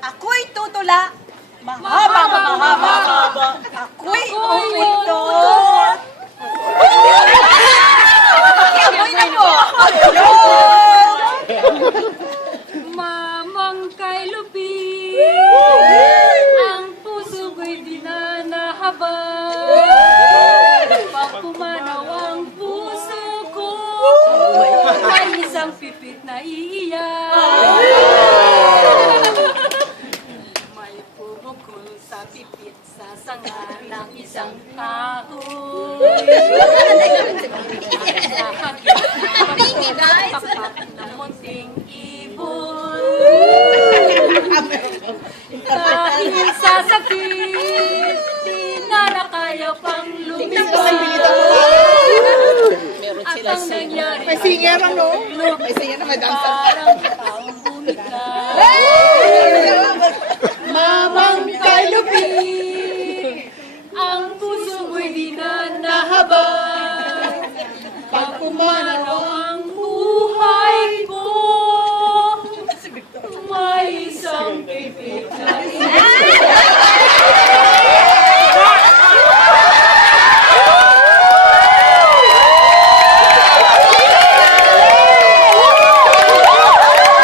Ako'y tutula. Mahaba. Ako'y umitot. Ako'y na po. Mamang kay Lupi, ang puso ko'y di na nahabag. Pag pumanaw ang puso ko, ay isang pipit na iiyak. May pumukol sa pipit sa sanga ng isang kahoy. Pakpak ng munting ibon. Dahil sa sakit, di na nakaya pang lumitaw. At ang nangyari, May singer ano? May singer na may dancer. parang